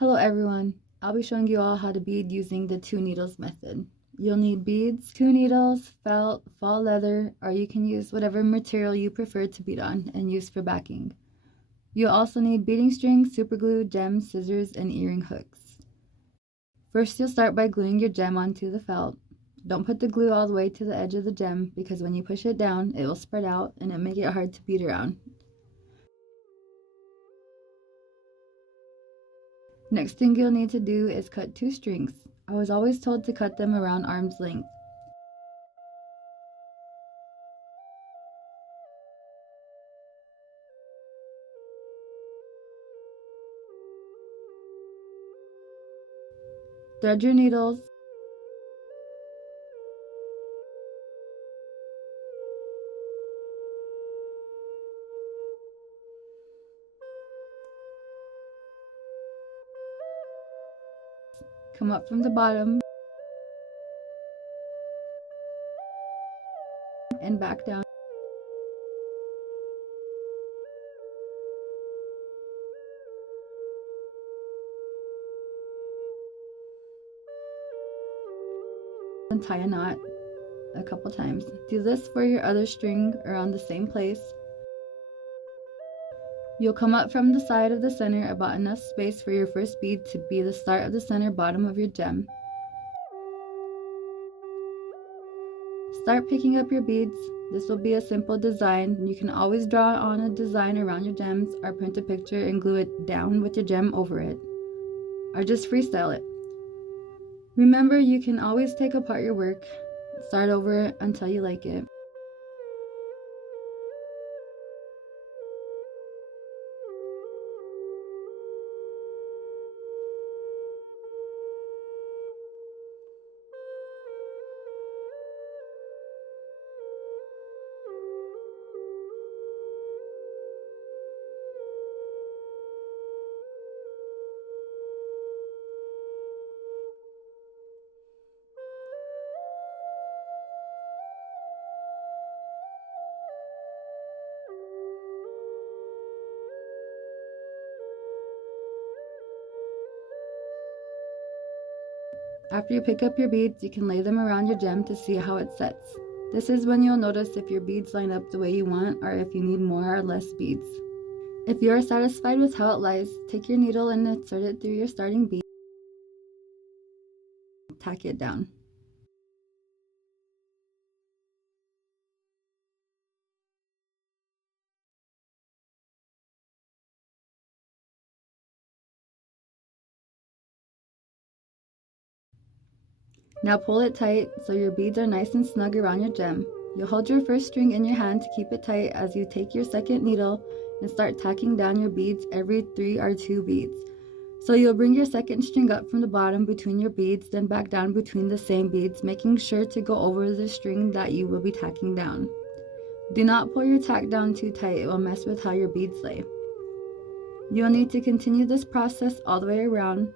Hello everyone, I'll be showing you all how to bead using the 2 needles method. You'll need beads, 2 needles, felt, fall leather, or you can use whatever material you prefer to bead on and use for backing. You'll also need beading string, super glue, gems, scissors, and earring hooks. First you'll start by gluing your gem onto the felt. Don't put the glue all the way to the edge of the gem because when you push it down it will spread out and it may get hard to bead around. Next thing you'll need to do is cut 2 strings. I was always told to cut them around arm's length. Thread your needles. Come up from the bottom and back down. And tie a knot a couple times. Do this for your other string around the same place. You'll come up from the side of the center about enough space for your first bead to be the start of the center bottom of your gem. Start picking up your beads. This will be a simple design. You can always draw on a design around your gems or print a picture and glue it down with your gem over it. Or just freestyle it. Remember, you can always take apart your work. Start over until you like it. After you pick up your beads, you can lay them around your gem to see how it sets. This is when you'll notice if your beads line up the way you want or if you need more or less beads. If you are satisfied with how it lies, take your needle and insert it through your starting bead. Tack it down. Now pull it tight so your beads are nice and snug around your gem. You'll hold your first string in your hand to keep it tight as you take your second needle and start tacking down your beads every 3 or 2 beads. So you'll bring your second string up from the bottom between your beads, then back down between the same beads, making sure to go over the string that you will be tacking down. Do not pull your tack down too tight, it will mess with how your beads lay. You'll need to continue this process all the way around.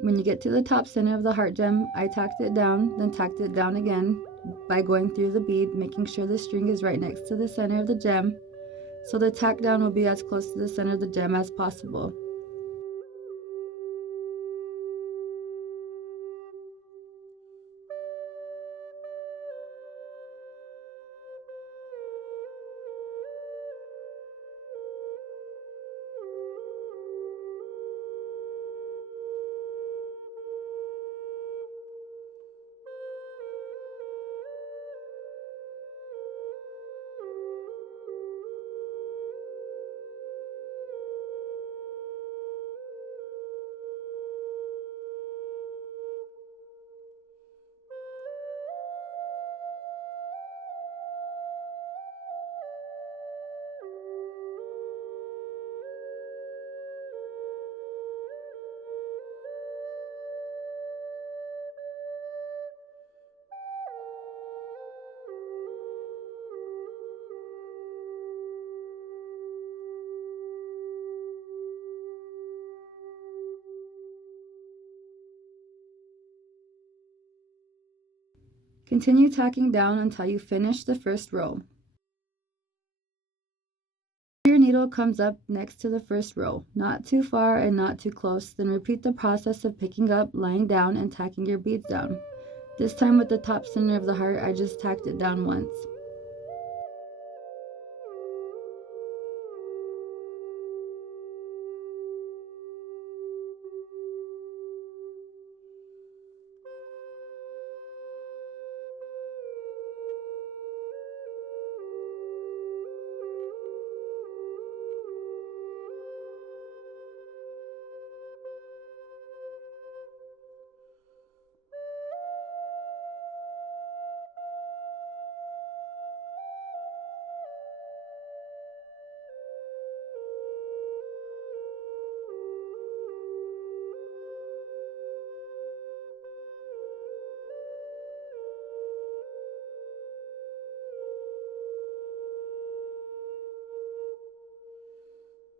When you get to the top center of the heart gem, I tacked it down, then tacked it down again by going through the bead, making sure the string is right next to the center of the gem, so the tack down will be as close to the center of the gem as possible. Continue tacking down until you finish the first row. Your needle comes up next to the first row, not too far and not too close, then repeat the process of picking up, lying down, and tacking your beads down. This time with the top center of the heart, I just tacked it down once.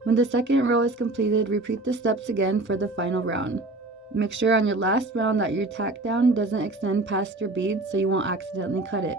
When the second row is completed, repeat the steps again for the final round. Make sure on your last round that your tack down doesn't extend past your bead so you won't accidentally cut it.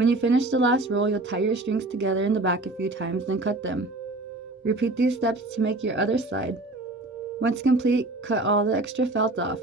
When you finish the last row, you'll tie your strings together in the back a few times, then cut them. Repeat these steps to make your other side. Once complete, cut all the extra felt off.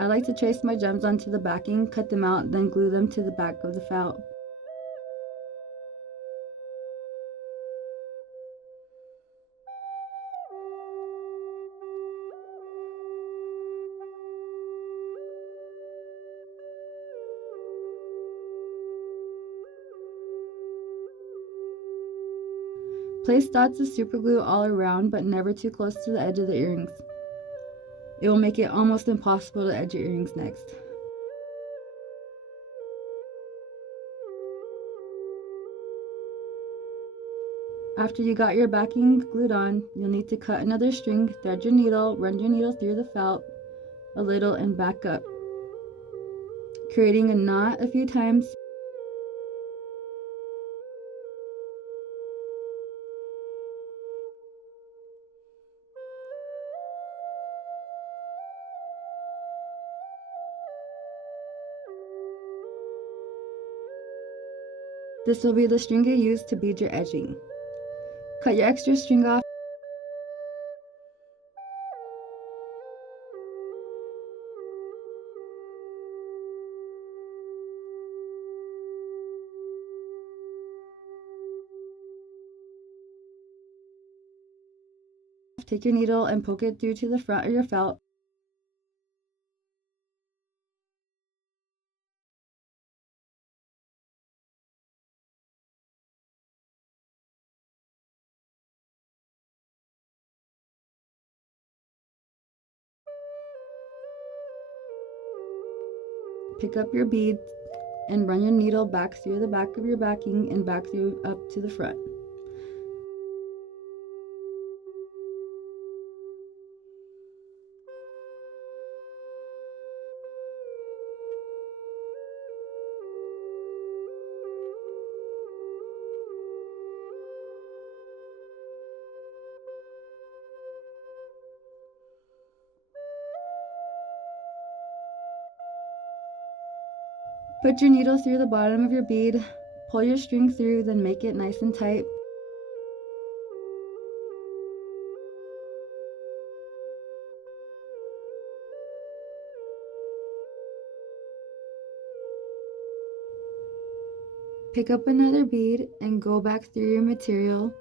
I like to trace my gems onto the backing, cut them out, then glue them to the back of the felt. Place dots of super glue all around, but never too close to the edge of the earrings. It will make it almost impossible to edge your earrings next. After you got your backing glued on, you'll need to cut another string, thread your needle, run your needle through the felt a little and back up, creating a knot a few times. This will be the string you use to bead your edging. Cut your extra string off. Take your needle and poke it through to the front of your felt. Pick up your beads and run your needle back through the back of your backing and back through up to the front. Put your needle through the bottom of your bead, pull your string through, then make it nice and tight. Pick up another bead and go back through your material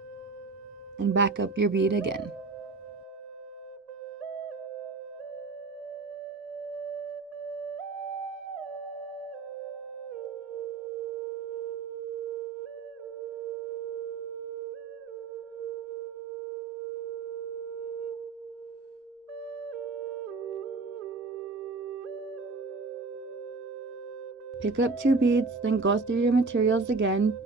and back up your bead again. Pick up 2 beads, then go through your materials again.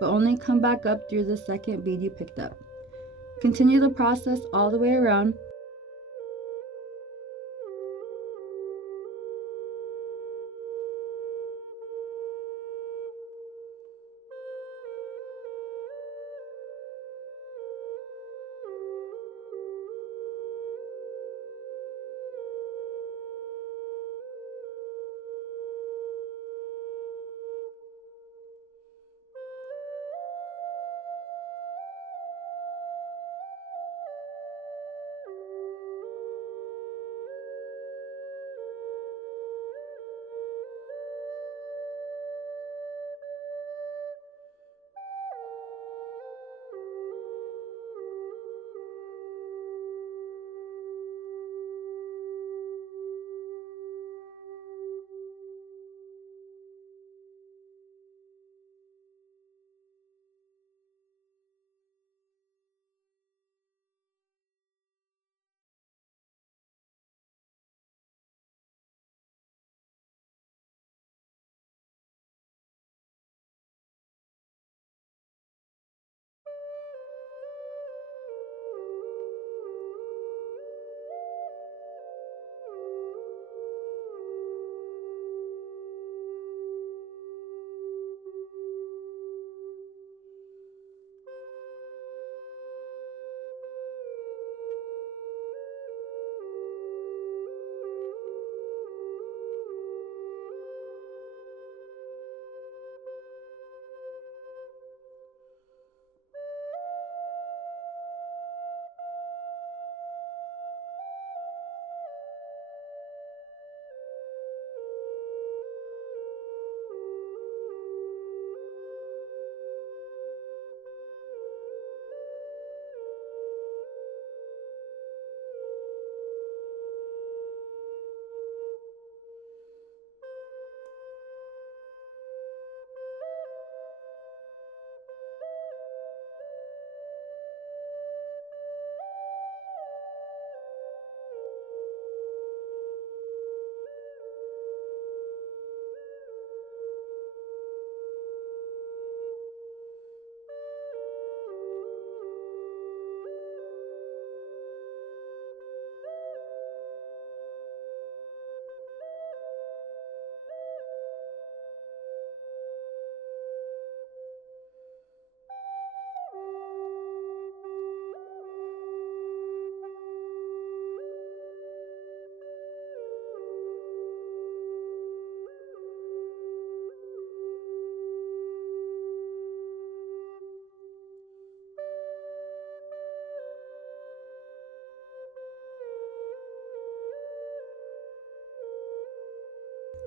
But only come back up through the second bead you picked up. Continue the process all the way around.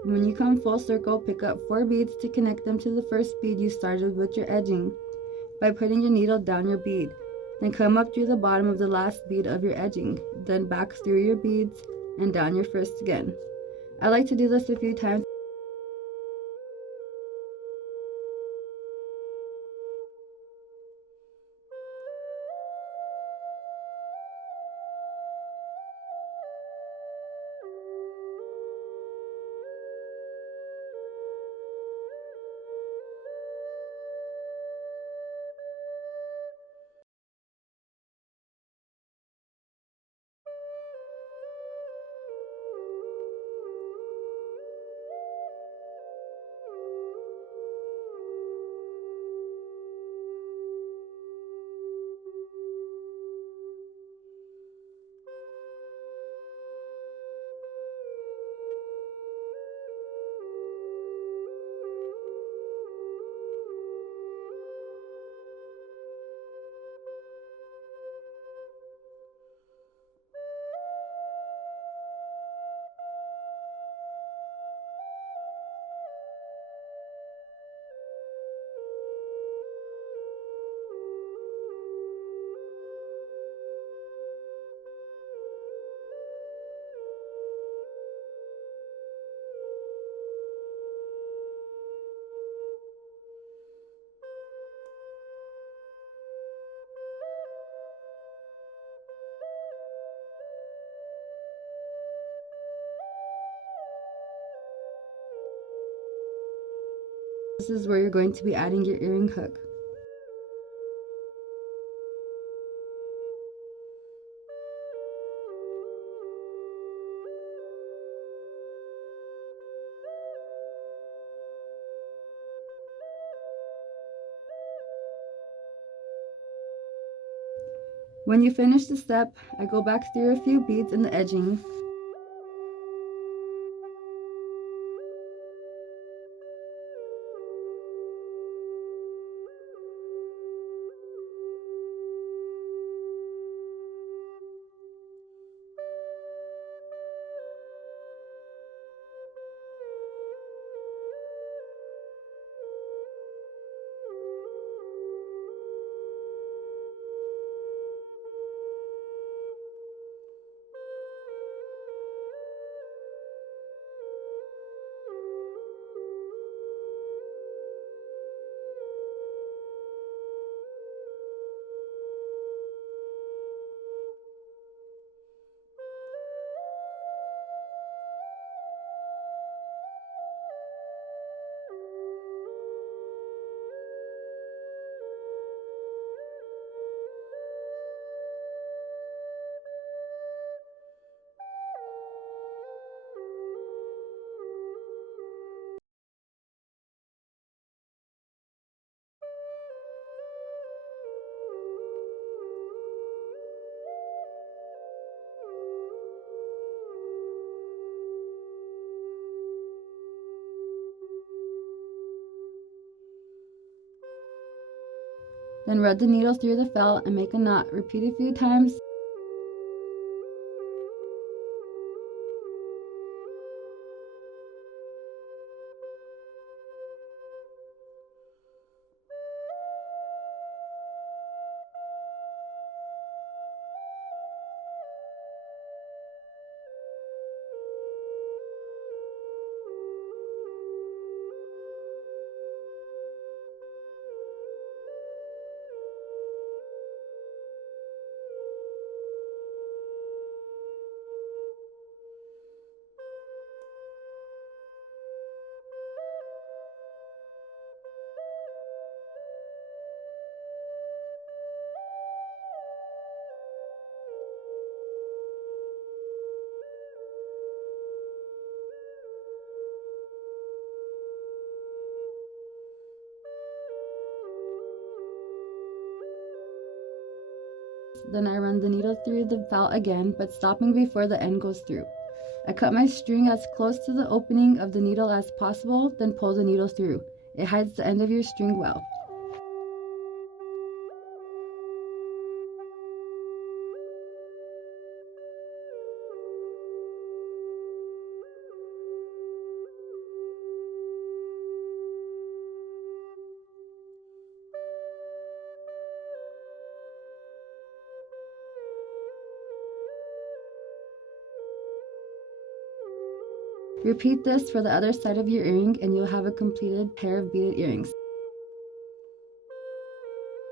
When you come full circle, pick up 4 beads to connect them to the first bead you started with your edging by putting your needle down your bead. Then come up through the bottom of the last bead of your edging, then back through your beads and down your first again. I like to do this a few times. This is where you're going to be adding your earring hook. When you finish the step, I go back through a few beads in the edging. Then rub the needle through the felt and make a knot. Repeat a few times. Then I run the needle through the felt again, but stopping before the end goes through. I cut my string as close to the opening of the needle as possible, then pull the needle through. It hides the end of your string well. Repeat this for the other side of your earring and you'll have a completed pair of beaded earrings.